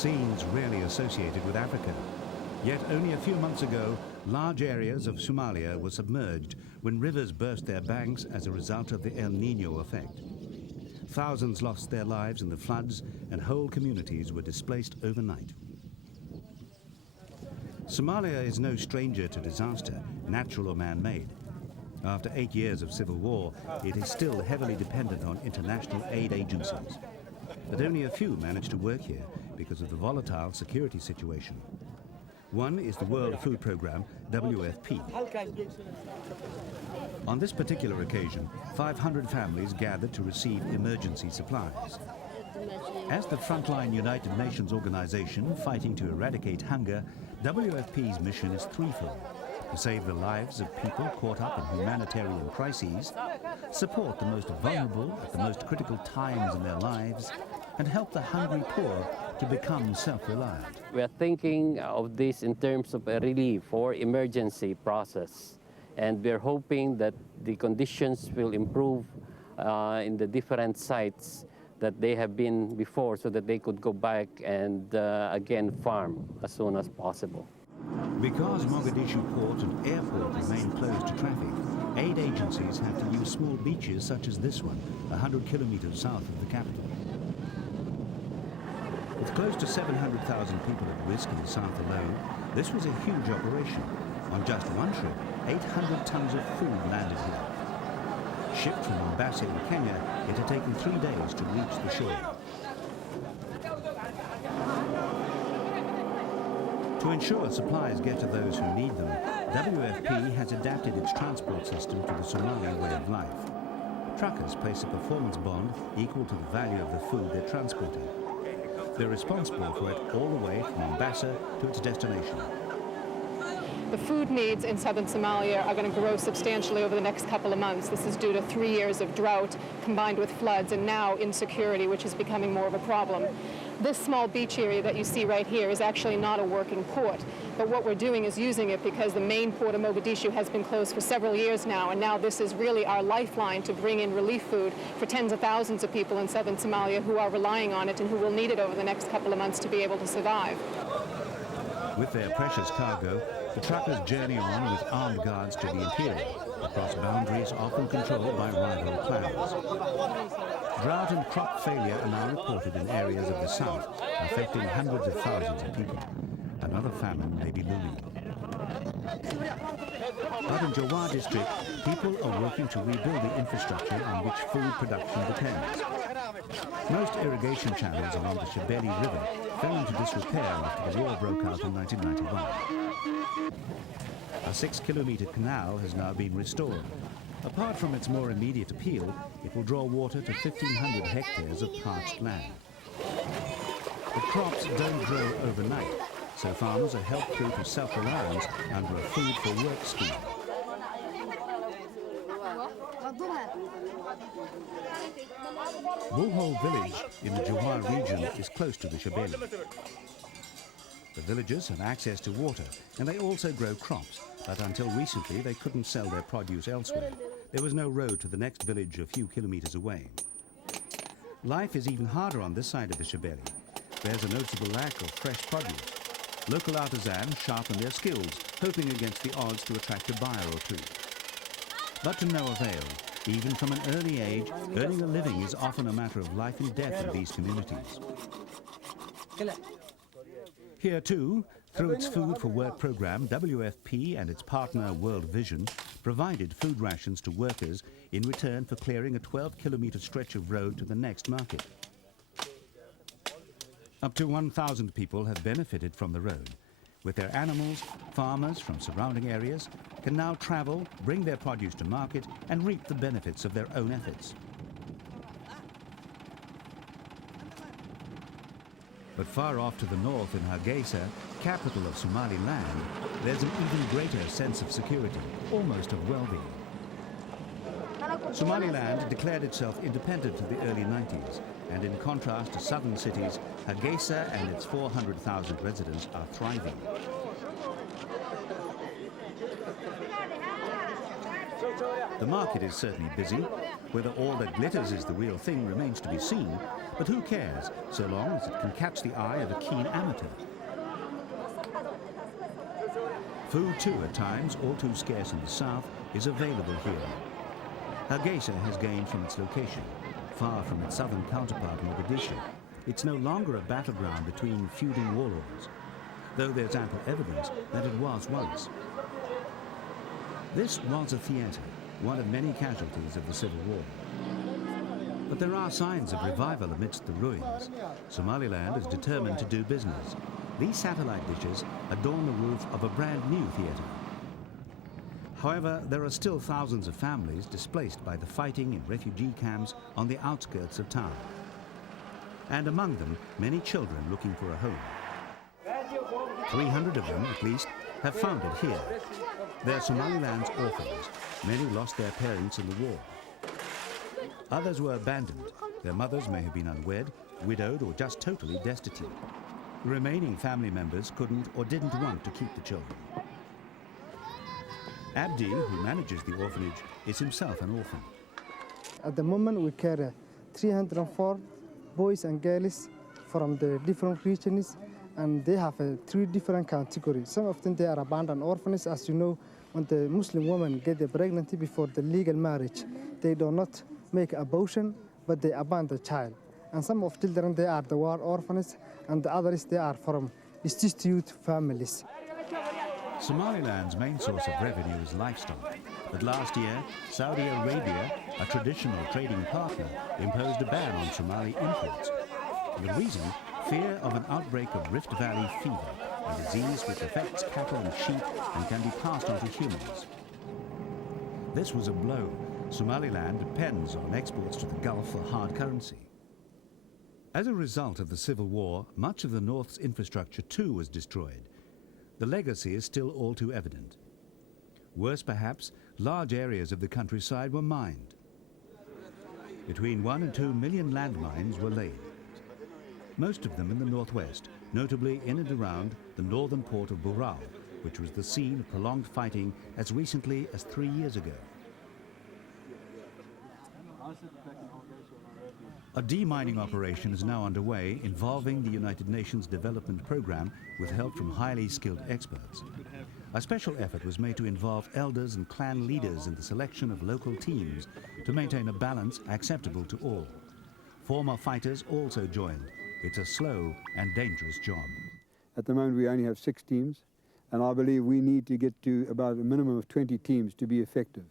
scenes rarely associated with Africa. Yet only a few months ago, large areas of Somalia were submerged when rivers burst their banks as a result of the El Niño effect. Thousands lost their lives in the floods, and whole communities were displaced overnight. Somalia is no stranger to disaster, natural or man-made. After 8 years of civil war, it is still heavily dependent on international aid agencies. But only a few manage to work here because of the volatile security situation. One is the World Food Programme, WFP. On this particular occasion, 500 families gathered to receive emergency supplies. As the frontline United Nations organization fighting to eradicate hunger, WFP's mission is threefold: to save the lives of people caught up in humanitarian crises, support the most vulnerable at the most critical times in their lives, and help the hungry poor to become self-reliant. We are thinking of this in terms of a relief or emergency process, and we're hoping that the conditions will improve in the different sites that they have been before, so that they could go back and again farm as soon as possible. Because Mogadishu port and airport remain closed to traffic, aid agencies have to use small beaches such as this one, 100 kilometers south of the capital. With close to 700,000 people at risk in the south alone, this was a huge operation. On just one trip, 800 tons of food landed here. Shipped from Mombasa in Kenya, it had taken 3 days to reach the shore. To ensure supplies get to those who need them, WFP has adapted its transport system to the Somali way of life. Truckers place a performance bond equal to the value of the food they're transporting. They're responsible for it all the way from Mombasa to its destination. The food needs in southern Somalia are going to grow substantially over the next couple of months. This is due to 3 years of drought combined with floods and now insecurity, which is becoming more of a problem. This small beach area that you see right here is actually not a working port, but what we're doing is using it because the main port of Mogadishu has been closed for several years now, and now this is really our lifeline to bring in relief food for tens of thousands of people in southern Somalia who are relying on it and who will need it over the next couple of months to be able to survive. With their precious cargo, the truckers journey on with armed guards to the interior, across boundaries often controlled by rival clans. Drought and crop failure are now reported in areas of the south, affecting hundreds of thousands of people. Another famine may be looming. But in Juba district, people are working to rebuild the infrastructure on which food production depends. Most irrigation channels along the Shebeli River fell into disrepair after the war broke out in 1991. A 6-kilometer canal has now been restored. Apart from its more immediate appeal, it will draw water to 1,500 hectares of parched land. The crops don't grow overnight, so farmers are helped through to self-reliance under a food for work scheme. Buhol village in the Juba region is close to the Shebeli. The villagers have access to water, and they also grow crops, but until recently they couldn't sell their produce elsewhere. There was no road to the next village a few kilometers away. Life is even harder on this side of the Shebeli. There's a noticeable lack of fresh produce. Local artisans sharpen their skills, hoping against the odds to attract a buyer or two. But to no avail. Even from an early age, earning a living is often a matter of life and death in these communities. Here too, through its Food for Work program, WFP and its partner World Vision provided food rations to workers in return for clearing a 12-kilometer stretch of road to the next market. Up to 1,000 people have benefited from the road. With their animals, farmers from surrounding areas can now travel, bring their produce to market, and reap the benefits of their own efforts. But far off to the north in Hargeisa, capital of Somaliland, there's an even greater sense of security, almost of well-being. Somaliland declared itself independent in the early 90s, and in contrast to southern cities, Hargeisa and its 400,000 residents are thriving. The market is certainly busy. Whether all that glitters is the real thing remains to be seen, but who cares, so long as it can catch the eye of a keen amateur. Food too, at times, all too scarce in the south, is available here. Hargeisa has gained from its location, far from its southern counterpart Mogadishu. It's no longer a battleground between feuding warlords, though there's ample evidence that it was once. This was a theatre, one of many casualties of the Civil War. But there are signs of revival amidst the ruins. Somaliland is determined to do business. These satellite dishes adorn the roof of a brand new theatre. However, there are still thousands of families displaced by the fighting in refugee camps on the outskirts of town. And among them, many children looking for a home. 300 of them, at least, have found it here. They're Somaliland's orphans. Many lost their parents in the war. Others were abandoned. Their mothers may have been unwed, widowed, or just totally destitute. The remaining family members couldn't or didn't want to keep the children. Abdi, who manages the orphanage, is himself an orphan. At the moment, we carry 304 boys and girls from the different regions, and they have 3 different categories. Some of them, they are abandoned orphans. As you know, when the Muslim women get the pregnancy before the legal marriage, they do not make abortion, but they abandon the child. And some of children, they are the war orphans, and the others, they are from destitute families. Somaliland's main source of revenue is livestock. But last year, Saudi Arabia, a traditional trading partner, imposed a ban on Somali imports. The reason? Fear of an outbreak of Rift Valley fever, a disease which affects cattle and sheep and can be passed on to humans. This was a blow. Somaliland depends on exports to the Gulf for hard currency. As a result of the Civil War, much of the North's infrastructure too was destroyed. The legacy is still all too evident. Worse perhaps, large areas of the countryside were mined. Between 1 and 2 million landmines were laid. Most of them in the northwest, notably in and around the northern port of Burao, which was the scene of prolonged fighting as recently as 3 years ago. A demining operation is now underway involving the United Nations Development Programme with help from highly skilled experts. A special effort was made to involve elders and clan leaders in the selection of local teams to maintain a balance acceptable to all. Former fighters also joined. It's a slow and dangerous job. At the moment we only have 6 teams, and I believe we need to get to about a minimum of 20 teams to be effective.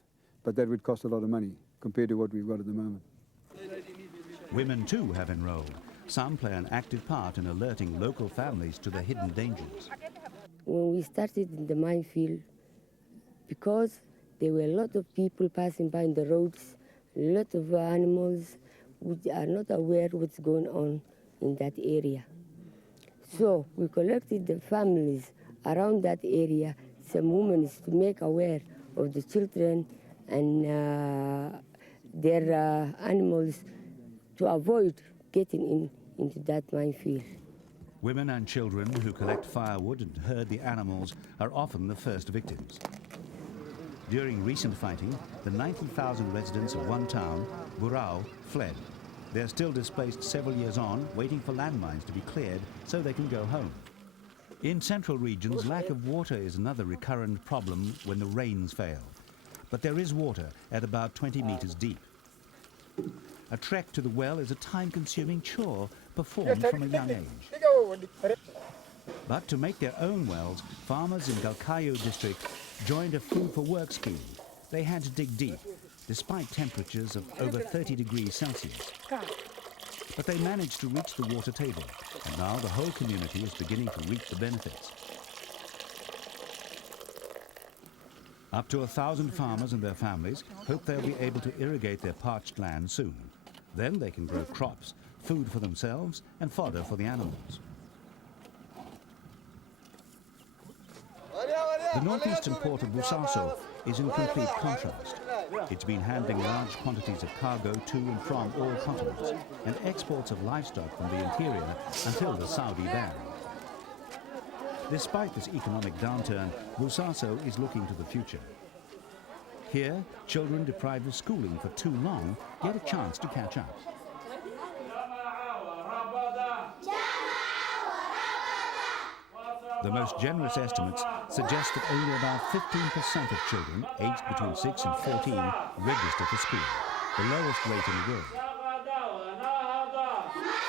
But that would cost a lot of money compared to what we've got at the moment. Women too have enrolled. Some play an active part in alerting local families to the hidden dangers. When we started in the minefield, because there were a lot of people passing by in the roads, a lot of animals which are not aware what's going on in that area. So we collected the families around that area, some women to make aware of the children and their animals to avoid getting into that minefield. Women and children who collect firewood and herd the animals are often the first victims. During recent fighting, the 90,000 residents of one town, Burao, fled. They're still displaced several years on, waiting for landmines to be cleared so they can go home. In central regions, lack of water is another recurrent problem when the rains fail. But there is water at about 20 meters deep. A trek to the well is a time-consuming chore performed from a young age. But to make their own wells, farmers in Galkayo district joined a food for work scheme. They had to dig deep, despite temperatures of over 30 degrees Celsius. But they managed to reach the water table, and now the whole community is beginning to reap the benefits. Up to 1,000 farmers and their families hope they'll be able to irrigate their parched land soon. Then they can grow crops, food for themselves and fodder for the animals. The northeastern port of Bosaso is in complete contrast. It's been handling large quantities of cargo to and from all continents and exports of livestock from the interior until the Saudi ban. Despite this economic downturn, Bosaso is looking to the future. Here, children deprived of schooling for too long get a chance to catch up. The most generous estimates suggest that only about 15% of children aged between 6 and 14 register for school, the lowest rate in the world.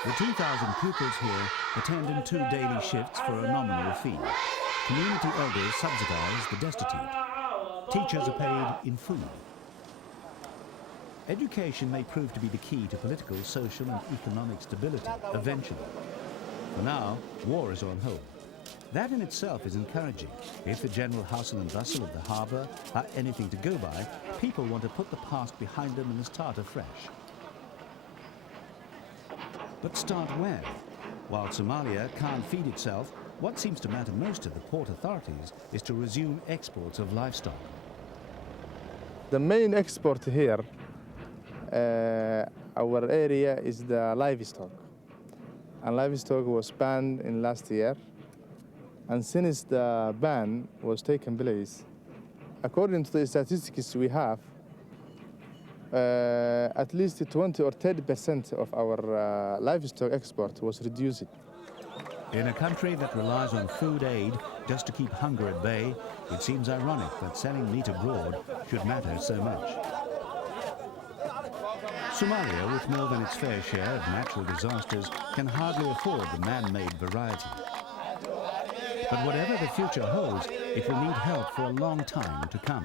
The 2,000 pupils here attend in 2 daily shifts for a nominal fee. Community elders subsidize the destitute. Teachers are paid in food. Education may prove to be the key to political, social and economic stability eventually. For now, war is on hold. That in itself is encouraging. If the general hustle and bustle of the harbour are anything to go by, people want to put the past behind them and start afresh. But start where? While Somalia can't feed itself, what seems to matter most to the port authorities is to resume exports of livestock. The main export here, our area, is the livestock. And livestock was banned in last year. And since the ban was taken place, according to the statistics we have, at least 20 or 30% of our livestock export was reduced. In a country that relies on food aid just to keep hunger at bay, it seems ironic that selling meat abroad should matter so much. Somalia, with more than its fair share of natural disasters, can hardly afford the man-made variety. But whatever the future holds, it will need help for a long time to come.